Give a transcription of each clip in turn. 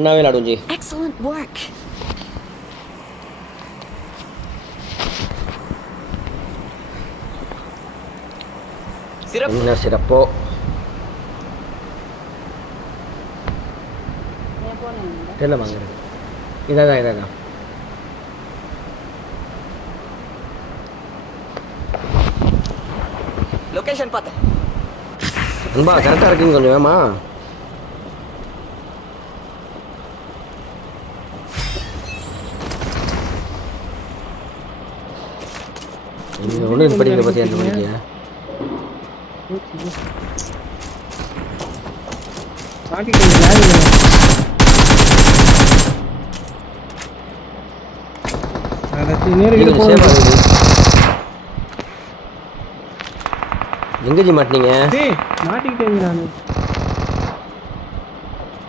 ஒன்றாவே விளாடுவோம் G. Excellent work. என்ன சிறப்போ. தெரியல வாங்குறது இதான் லொகேஷன் பார்த்தேன். அன்பா கரெக்டாக இருக்குங்க கொஞ்சம் வேமா. நீங்கள் ஒன்று படிக்கிற பற்றி 2 மணிக்கு எங்க ஜி மாட்டினீங்க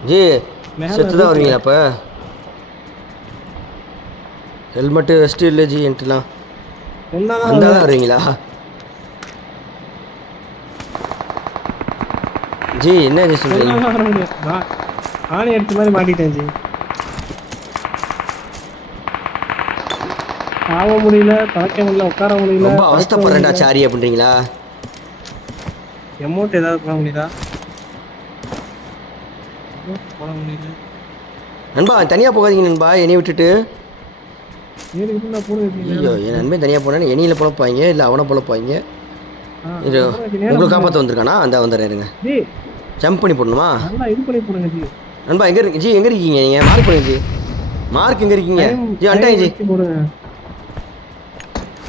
ஜி? செத்து தான் வருவீங்களா அப்போ? ஹெல்மெட்டு வெஸ்ட்டு இல்லை ஜி என்ட்டுலாம் வந்தால் வருவீங்களா ஜி? என்ன ஜி சொல்கிறீங்க? ஆணி எடுத்த மாதிரி மாட்டிட்டேன் ஜி. ஆக முடியல, பழக்க முடியல, உட்கார முடியல. ரொம்ப அவஸ்தப்படுறேன்டா சாரி அப்படின்றீங்களா? எமௌண்ட் ஏதாவது போட முடியுதா? போட முடியல நண்பா. தனியாக போகாதீங்க நண்பா, என்னையை விட்டுட்டு. ஐயோ, என் நண்பே தனியாக போனேன்னு என்னையில் பொழப்பாங்க, இல்லை அவனை பொழப்பாங்க. இது உங்களுக்கு காப்பாற்ற வந்திருக்கானா? அந்த வந்துடுறேங்க. ஜம்ப் பண்ணி போடணுமா? இது பண்ணி போடுங்க ஜி. நண்பா எங்கே இருக்கு ஜி? எங்கே இருக்கீங்க நீங்கள்? மார்க் பண்ணுங்க ஜி. மார்க் எங்கே இருக்கீங்க ஜி? அண்டாங்க ஜி.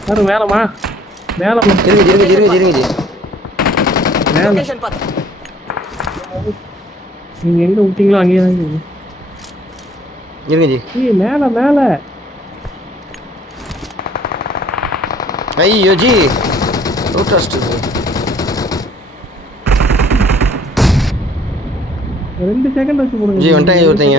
சார் மேலமா மேலமா இருங்க ஜி. லொகேஷன் பார்த்தேன். நீங்க எங்க விட்டீங்களோ அங்கேயே தான் இருங்க ஜி. மேல ஐயோ ஜி ரோட்டாஸ்ட் 2 செகண்ட் வச்சு போடுங்க ஜி. வந்துட்டாங்க ஒருத்தங்க.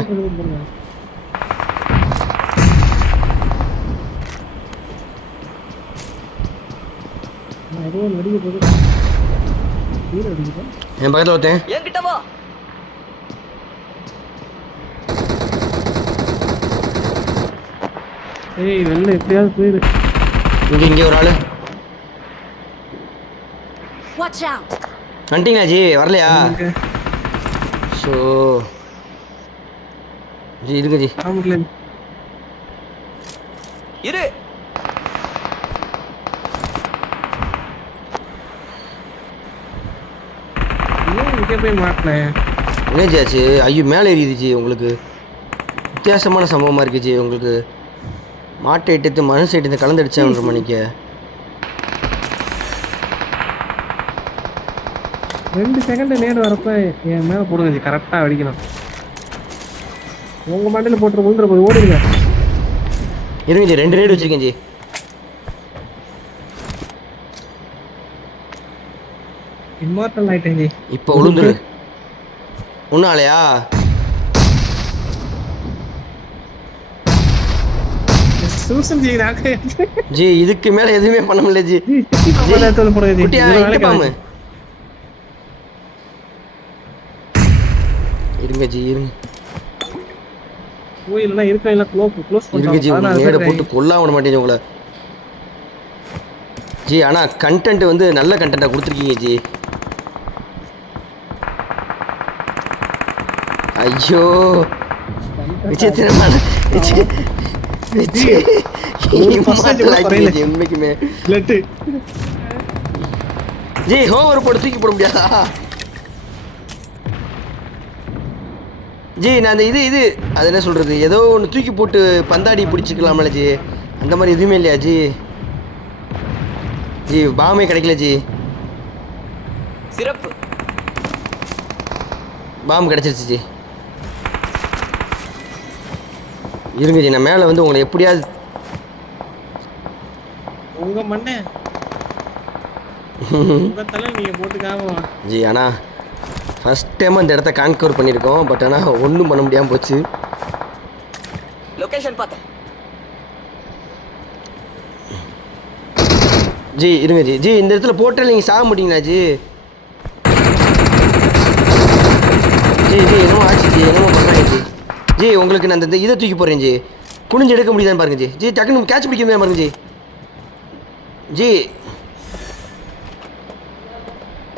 என் பக்கத்தில் ஒருத்தன். என்கிட்ட வா. ஏய் வெளில எப்படியாவது போயிரு. இங்கே ஒரு ஆள். Watch out. வந்துட்டீங்களா ஜி? வரலையா? ஸோ ஜி இருங்க ஜி. இரு. போய் மாட்டினேன். என்ன ஜி? ஐயோ மேலே எரியுது ஜி. உங்களுக்கு வித்தியாசமான சம்பவமாக இருக்குது ஜி. உங்களுக்கு மாட்டை இட்டு மனுஷ இட்டு கலந்துடுச்சேன் 1 மணிக்கு. 2 செகண்ட் நேடு வரப்ப என் மேலே போடுங்க ஜி. கரெக்டாக அடிக்கணும். உங்கள் மண்டையில் போட்டு விழுந்துற போது ஓடிடுங்க. இருங்க ஜி. 2 ரேடு வச்சுருக்கேன் ஜி. இம்மார்டல் ஆயிட்டேன் ஜி. இப்போ விழுந்துரு. ஒன்றும் ஆலையா? ஜி இதுக்கு மேலே எதுவுமே பண்ண முடியல ஜி. இருங்க ஜி இருங்க. இருங்க ஜி. நேர போட்டு கொல்லாம விட மாட்டேங்க உங்களை ஜி. ஆனால் கண்டென்ட் வந்து நல்ல கண்டென்ட்டாக கொடுத்துருக்கீங்க ஜி. ஐயோ விசித்திரமான உண்மைக்குமே ஜி. ஹோவர் போட்டு தூக்கி போட முடியாதா ஜி? நான் அந்த இது அது என்ன சொல்கிறது, ஏதோ ஒன்று தூக்கி போட்டு பந்தாடி பிடிச்சிக்கலாம்ல ஜி. அந்த மாதிரி எதுவுமே இல்லையா ஜி? ஜி பாமே கிடைக்கல ஜி. சிறப்பு. பாம்பு கிடச்சிருச்சு ஜி. இருங்க ஜி. நான் மேலே வந்து உங்களை எப்படியாவது உங்கள் மண்ணே நீங்கள் போட்டுக்காம ஜி. ஆனால் ஃபஸ்ட் டைம் அந்த இடத்த கான்கவர் பண்ணியிருக்கோம். பட் ஆனால் ஒன்றும் பண்ண முடியாமல் போச்சு. லொகேஷன் பார்த்தேன். ஜி இருங்க ஜி. ஜி இந்த இடத்துல போட்டால் நீங்கள் சாக மாட்டீங்களா ஜி? ஜி ஜி என்னமோ ஆச்சு ஜி. என்னமோ பண்ணுறாங்க ஜி. ஜி உங்களுக்கு நான் இந்த இதை தூக்கி போடுறேன் ஜி. குனிஞ்சு எடுக்க முடியுதான்னு பாருங்க ஜி. ஜி டக்குன்னு கேட்ச் பிடிக்க முடியாது பாருங்க ஜி. ஜி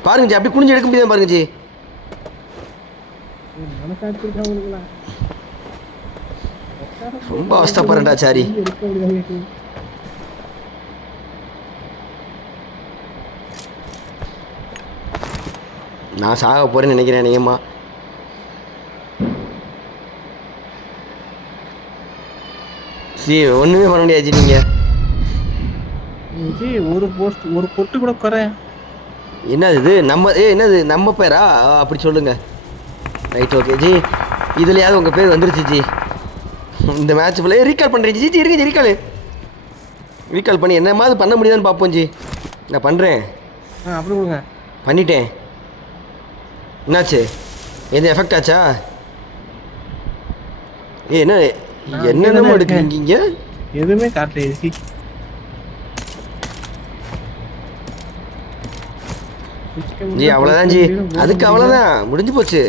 பாருங்க ஜி, அப்படி குனிஞ்சு எடுக்க முடியாது பாருங்க ஜி. மனசாட்சி இருக்கா உங்களுக்குலாம்? ரொம்ப அவஸ்தப்படுறேன்டா சாரி. எடுக்க முடியாது. நான் சாக போறேன்னு நினைக்கிறேன் நீங்கம்மா. ஜி ஒன்றுமே பண்ண முடியாது ஜி. நீங்கள் ஜி ஒரு பொட்டு கூட குறை. என்னது இது நம்ம என்னது நம்ம பேரா அப்படி சொல்லுங்க. Right okay G. இதுலையாவது உங்கள் பேர் வந்துருச்சு ஜி. இந்த மேட்ச் ஃபுல்லாக ரீகால் பண்ணுறேன் ஜி. ஜி இருங்க ஜி, ரீகால் பண்ணி என்ன மாதிரி பண்ண முடியுதான்னு பார்ப்போம் ஜி. நான் பண்ணுறேன். அப்படி கொடுங்க. பண்ணிட்டேன். என்னாச்சு? எந்த எஃபெக்ட் ஆச்சா? என்னென்னமோ எடுக்கிறீங்க இங்கே. எதுவுமே காட்டலையே ஜி. ஜி அவ்வளோதான் ஜி, அதுக்கு அவ்வளோதான் முடிஞ்சு போச்சு.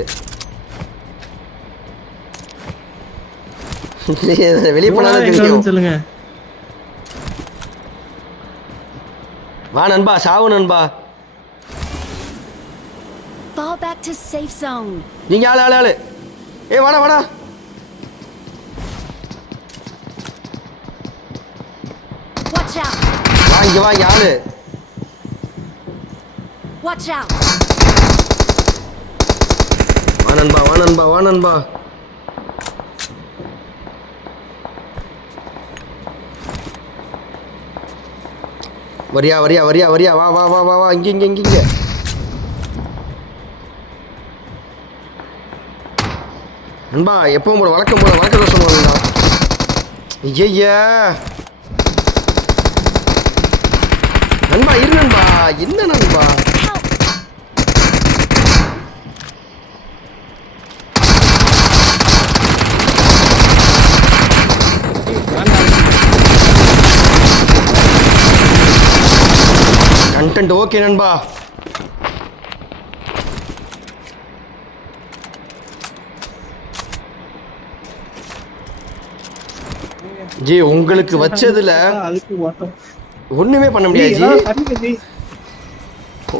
வெளியே போனாலும் தெரியும். சொல்லுங்க. வா நண்பா, சாவு நண்பா. Fall back to safe zone. நீங்க ஆளு. வாடா. Watch out. வா இங்க ஆளு. Watch out. வா நண்பா. வரியா. வா இங்க. நண்பா எப்பவும் போல வழக்கம் போல வழக்க தோஷம் போதுண்டா. ஐயா நண்பா இரு நண்பா. என்ன நண்பா? கண்டென்ட் ஓகே நண்பா. ஜி உங்களுக்கு வச்சதுல ஒண்ணுமே பண்ண முடியாது ஜி.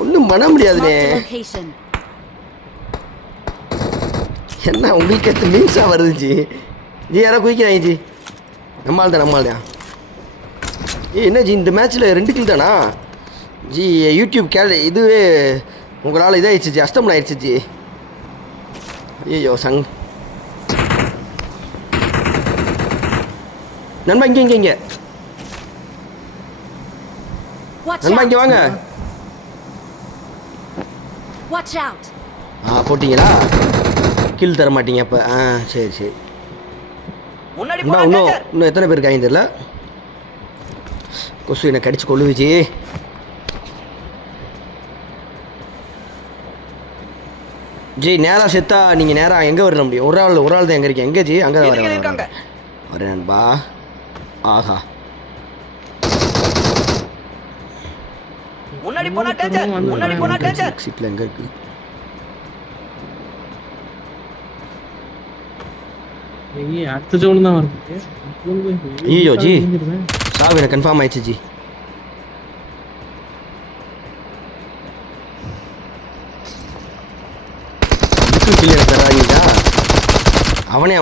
ஒண்ணும் பண்ண முடியாதுனே. என்ன உங்களுக்கு எத்த மீன்ஸா வருது ஜி. யாரோ குதிக்கிறாங்க ஜி. நம்மால் தான். என்ன ஜி இந்த மேட்ச்ல 2 கில் தானா ஜி? யூடியூப் இதுவே உங்களால் இதாகிடுச்சு ஜி, அஸ்தமன் ஆயிடுச்சு ஜி. ஐயோ நண்பா இங்கே நண்பா இங்கே வாங்க. போட்டிங்களா? கில் தர மாட்டீங்க அப்போ. சரி. இன்னும் எத்தனை பேர் இருக்காங்க தெரியல. கொசு என்னை கடிச்சு கொள்ளுவிச்சு. ஜி நேராக செத்தா நீங்கள் நேராக எங்கே வர முடியும்? ஒரு ஆள் தான் எங்கே இருக்கீங்க? எங்கே ஜி? அங்கே தான் வரேன் நண்பா. ஆஹா முன்னாடி போனா டேஞ்சர். எக்ஸிட்ல எங்க இருக்கு? அடுத்த ஜோன் தான் வரும். ஐயோ ஜி சாவு எனக்கு கன்ஃபார்ம் ஆயிடுச்சு ஜி. அவனை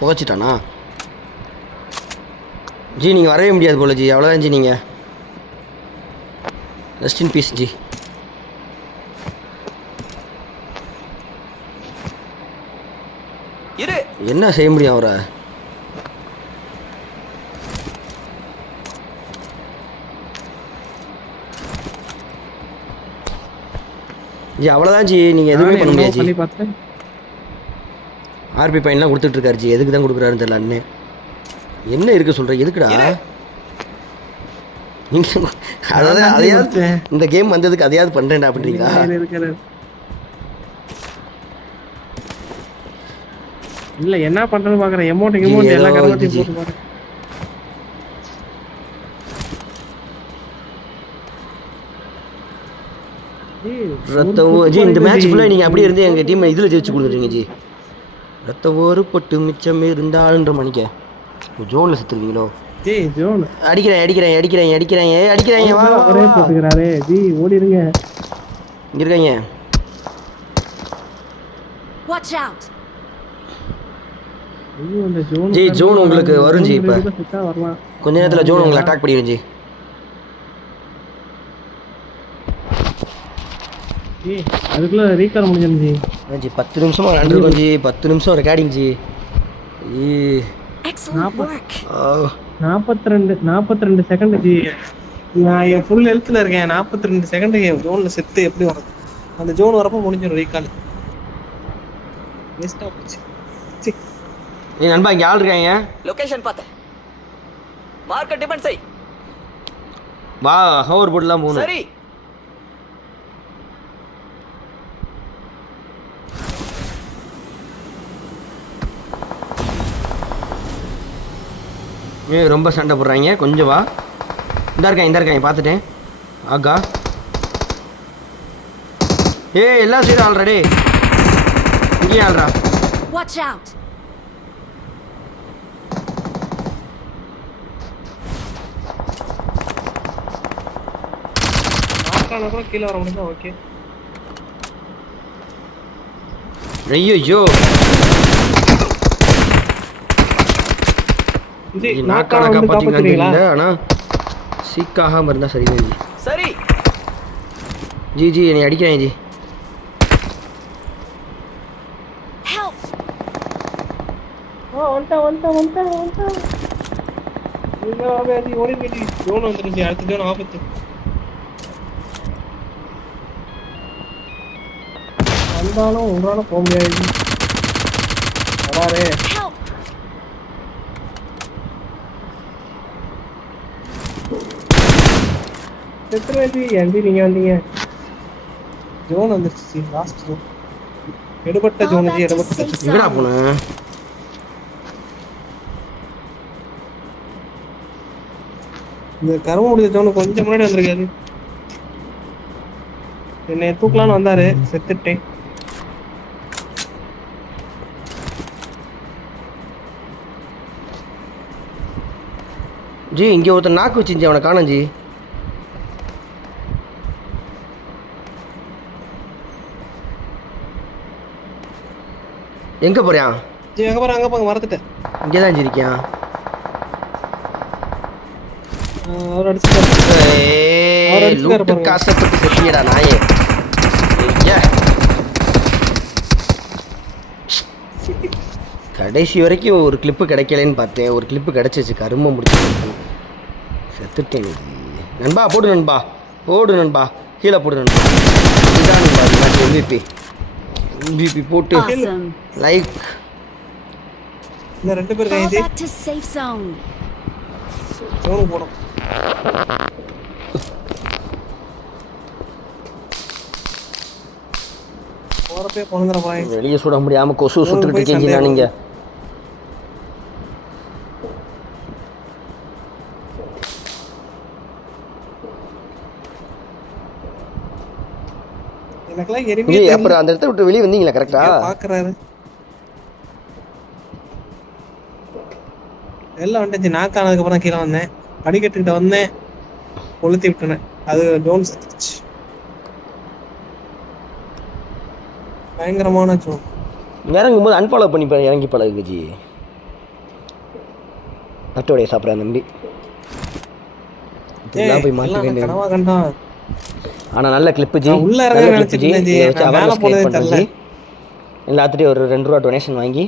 புகைச்சிட்டானா ஜி? நீங்கள் வரவே முடியாது போல ஜி. அவ்வளோதான் ஜி. நீங்கள் ரெஸ்ட் இன் பீஸ் ஜி. என்ன செய்ய முடியும் அவரை? ஜி அவ்வளோதான் ஜி. நீங்கள் எதுவுமே பண்ண முடியாது ஜி. ஆர்பி பையன்லாம் கொடுத்துட்ருக்காரு ஜி. எதுக்கு தான் கொடுக்குறாருன்னு தெரியல. அண்ணே என்ன இருக்கு சொல்கிற? எதுக்குடா நீங்கள் அதாவது அதையாவது இந்த கேம் வந்ததுக்கு அதையாவது பண்ணுறேன்டா அப்படின்றீங்களா? இல்லை என்ன பண்ணுறது பார்க்குறேன். எமௌண்ட் எல்லாம் கரவாட்டி போட்டு பாருங்க. ரத்தம் ஜி. இந்த மேட்ச் ஃபுல்லாக நீங்கள் அப்படியே இருந்து எங்கள் டீமை இதில் ஜெயிச்சு கொடுத்துருங்க ஜி. ரத்த ஒரு பொட்டு மிச்சம் இருந்தாலுன்ற மணிக்க ஜோனில் செத்துருவீங்களோ? ஜி ஜோன் அடிக்கிறாங்க வா ஒரே போட்டுக்கிறாரே ஜி ஓடிடுங்க. இங்க இருக்காங்க. Watch out! ஐயோ இந்த ஜோன் ஜி ஜோன் உங்களுக்கு வரும் ஜி. இப்போ சுத்தா வரலாம். கொஞ்ச நேரத்தில் ஜோன் உங்களை அட்டாக் பண்ணிடும் ஜி. ஜி அதுக்குள்ள ரீகால் முடிஞ்சிடும் ஜி. ஜி 10 நிமிஷமா விளாண்டுருக்கோம் ஜி. 10 நிமிஷம் recording G. Excellent work. 42 second G. நான் என் ஃபுல் ஹெல்த்தில் இருக்கேன். 42 செகண்ட் என் ஜோனில் செத்து எப்படி வரும்? அந்த ஜோன் வரப்போ முடிஞ்சிடும் ரீகால். வேஸ்ட்டாக போச்சு. ஏய் நண்பா இங்கே ஆள் இருக்காங்க. லொகேஷன் பார்த்தேன். மார்க்கெட் டிபெண்ட் செய். வா ஹோவர் போர்ட்லாம் போகணும். சரி. ரொம்ப சண்டை போடுறாங்க. கொஞ்சம் வா. இந்த இருக்காங்க பார்த்துட்டேன். ஆகா எல்லாம் சரி ஆல்ரெடி. இங்கே ஆள்றா. Watch out! கீழே வர முடியுமா? ஓகே. ஐயோ நாக்கானக்கா பார்த்தீங்களா? ஆனால் சீக்காகாமல் இருந்தால் சரிதான் ஜி. சரி ஜி என்னை அடிக்கிறேன் ஜி. Help! வந்துட்டேன். ஓடி போயிட்டு ஜோன் வந்துருச்சு. அடுத்த ஜோன் ஆபத்து. வந்தாலும் உங்களால போக முடியாது. வராரே Help! செத்துருவேன் எம்பி. நீங்க வந்தீங்க. ஜோன் வந்துருச்சு. Last zone. எடுபட்ட ஜோன் ஜி. எடுபட்ட எங்கடா போன? இந்த கரும முடிஞ்ச ஜோன் கொஞ்சம் முன்னாடி வந்திருக்காரு. என்னை தூக்கலான்னு வந்தாரு. செத்துட்டேன். ஜி இங்கே ஒருத்தர் நாக்கு வச்சுருந்துச்சு. அவனை காணோம் ஜி. எங்கே போறியான் ஜி? அங்கே போங்க மறந்துட்டேன். இங்கே தான் ஜி இருக்கியான். அவர் அடிச்சுட்டாரு. லூட்டு காசத்துக்கு செட்டியடா நாயே. கடைசி வரைக்கும் ஒரு கிளிப்பு கிடைக்கலன்னு பார்த்தேன். ஒரு கிளிப்பு கிடச்சிச்சு. கரும முடிச்சு செத்துட்டேன் நண்பா. போடு நண்பா. கீழே போடு நண்பா. இதுதான் நண்பா MVP போட்டு Awesome. லைக். இந்த 2 பேர் Fall கைதி back to safe zone. ஜோனுக்கு போடும். போறப்பே போனுங்கற பாய். வெளியே சுட முடியாம கொசு சுட்டுக்கிட்டு இருக்கீங்க நான். நீங்க எனக்குலாம் எரிமே அப்புறம் அந்த இடத்த விட்டு வெளியே வந்தீங்களா? கரெக்டா பாக்குறாரு. எல்லாம் வந்துச்சு. நாக்கானதுக்கு அப்புறம் கீழே வந்தேன். அடிக்கட்டுக்கிட்ட வந்தேன். கொளுத்தி விட்டுனேன். அது ஜோன் செத்துச்சு. பயங்கரமான ஜோன். இறங்கும் போது அன்ஃபாலோ பண்ணி இறங்கி பழகு ஜி. நட்டோடைய சாப்பிட்ற நம்பி போய் மாட்டிக்கிட்டு. ஆனால் நல்ல கிளிப்பு ஜி. உள்ள ஜி எல்லாத்துட்டையும் ஒரு 2 ரூபா டொனேஷன் வாங்கி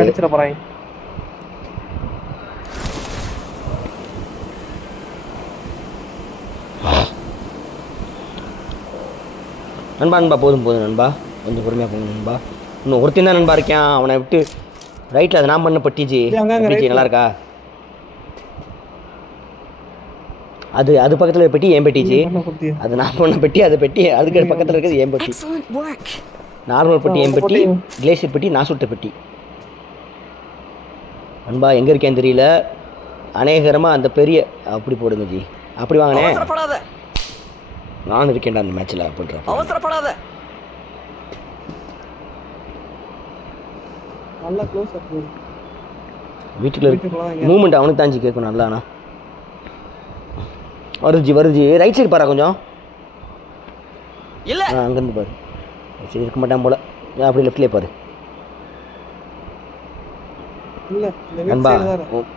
அடிச்சிட போறாங்க. நண்பா போதும் நண்பா. கொஞ்சம் பொறுமையாக போங்க நண்பா. இன்னும் ஒருத்தன் தான் நண்பா இருக்கேன். அவனை விட்டு ரைட்டில் அதை நான் பண்ண பட்டிஜி. நல்லா இருக்கா? அது பக்கத்தில் பெட்டி ஏன் பெட்டிச்சு. அது நான் பண்ண பெட்டி. அது பெட்டி அதுக்கு பக்கத்தில் இருக்கிறது ஏன் பெட்டி. நார்மல் பெட்டி ஏன் பெட்டி. கிளேசியர் பெட்டி நான் சுட்ட பெட்டி. நண்பா எங்கே இருக்கேன்னு தெரியல. அநேகரமாக அந்த பெரிய அப்படி போடுங்க ஜி. அப்படி வாங்கினேன். அவசரப்படாத. நான் இருக்கேன்டா அந்த மேட்ச்சில் அப்படின்ற. அவசரப்படாத. நல்லா க்ளோஸ் அப் வீட்டுக்குள்ள மூமெண்ட் அவனுக்கு தாஞ்சி கேட்கணும் நல்லாண்ணா. வருது ரைட் சைடு பாரு கொஞ்சம். இல்ல அங்கேருந்து பாரு. சரி இருக்க மாட்டான் போல. அப்படி லெஃப்ட்லேயே பாரு. இல்ல இந்த நண்பா வீட்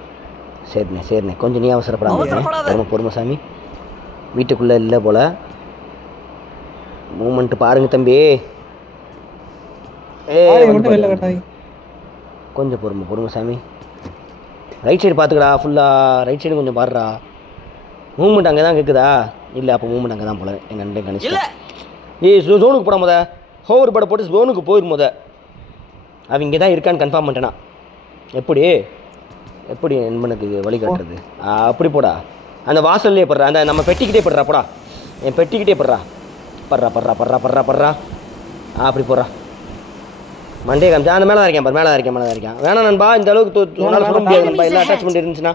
சைடு தான். சரிண்ணே கொஞ்சம் நீ அவசரப்படாம பொறுமை சாமி. வீட்டுக்குள்ளே இல்லை போல். மூமெண்ட்டு பாருங்க தம்பி. வெள்ள கட்டாய். கொஞ்சம் பொறுமை சாமி. ரைட் சைடு பார்த்துக்கடா ஃபுல்லாக. ரைட் சைடு கொஞ்சம் பாடுறா. மூமெண்ட் அங்கே தான் கேட்குதா? இல்லை அப்போ மூமெண்ட் அங்கே தான் போல. எங்கள் அண்ணன் கணிச்சு ஜோனுக்கு போட ஹோவர் பட போட்டு ஜோனுக்கு போயிடும் அவன் இங்கே தான் இருக்கான்னு கன்ஃபார்ம் பண்ணிட்டேனா. எப்படி நண்பனுக்கு வழி காட்டுறது? அப்படி போடா. அந்த வாசல்லே படுறா. அந்த நம்ம பெட்டிக்கிட்டே படுறா. போடா என் பெட்டிக்கிட்டே படுறா. அப்படி போடுறா. மண்டே காமிச்சா அந்த மேலே தான் இருக்கேன் பாரு. வேணாம் நண்பா, இந்த அளவுக்கு உன்னால் சொல்ல முடியாது நண்பா. எல்லா அட்டாச்மெண்ட் இருந்துச்சுன்னா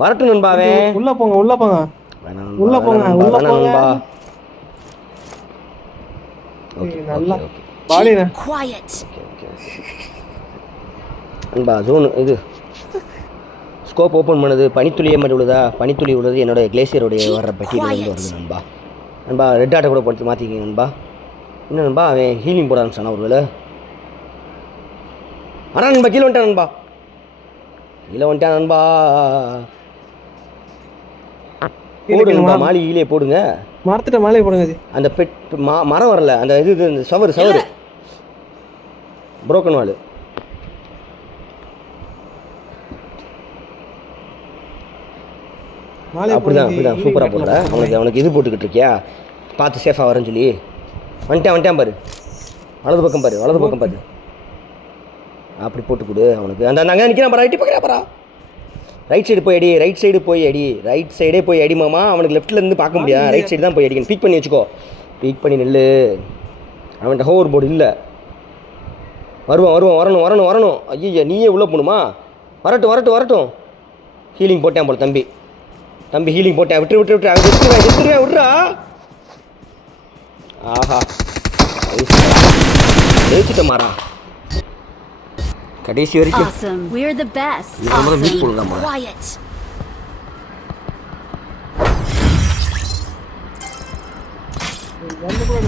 வரட்டும் நண்பாவே. உள்ள போங்க. வேணாம் நண்பா. நல்லா பாடினா. Quiet. நண்பா ஜோன் இது ஸ்கோப் ஓப்பன் பண்ணுது. பனித்துளியே மாதிரி உள்ளதா? பனித்துளி உள்ளது என்னோட கிளேசியருடைய வர்ற பெட்டியிலேருந்து வருது நண்பா. ரெட் ஆட்டை கூட போட்டு மாற்றிக்கிங்க நண்பா. என்ன நண்பா அவன் ஹீலிங் போட ஆரம்பிச்சானா ஒரு வேலை? ஆனால் நண்பா கீழே வந்துட்டான் நண்பா. போடுங்க நண்பா. மாளிகையிலே போடுங்க. மரத்திட்ட மாலையை போடுங்க. அந்த மரம் வரல. அந்த இது சவறு புரோக்கன் வால். அப்படிதான் சூப்பராக போடுற. அவனுக்கு இது போட்டுக்கிட்டு இருக்கியா? பார்த்து சேஃபாக வரேன்னு சொல்லி வந்துட்டான் பாரு. வலது பக்கம் பாரு. அப்படி போட்டு கொடு அவனுக்கு. அந்த அங்கே நிற்கிறான் பாரு. ஐட்டி பார்க்குறா பாரா. ரைட் சைடு போய் அடி மாமா. அவனுக்கு லெஃப்ட்லேருந்து பார்க்க முடியாது. ரைட் சைடு தான் போய் அடிக்கணும். பீக் பண்ணி வச்சுக்கோ. பீக் பண்ணி நெல். அவன்கிட்ட ஹோவர் போர்டு இல்லை. வரணும். ஐயா நீயே உள்ளே போகணுமா? வரட்டும். ஹீலிங் போட்டேன் போல தம்பி ஹீலிங் போட்டேன். விட்டுரு. அவன் விட்றா. ஆஹா ஜெயிச்சுட்டேன் மாறா. கடைசி வரைக்கும் Awesome. We're the best. நம்மள மீட் Awesome. பண்ணலாமா? Quiet. வந்து கூட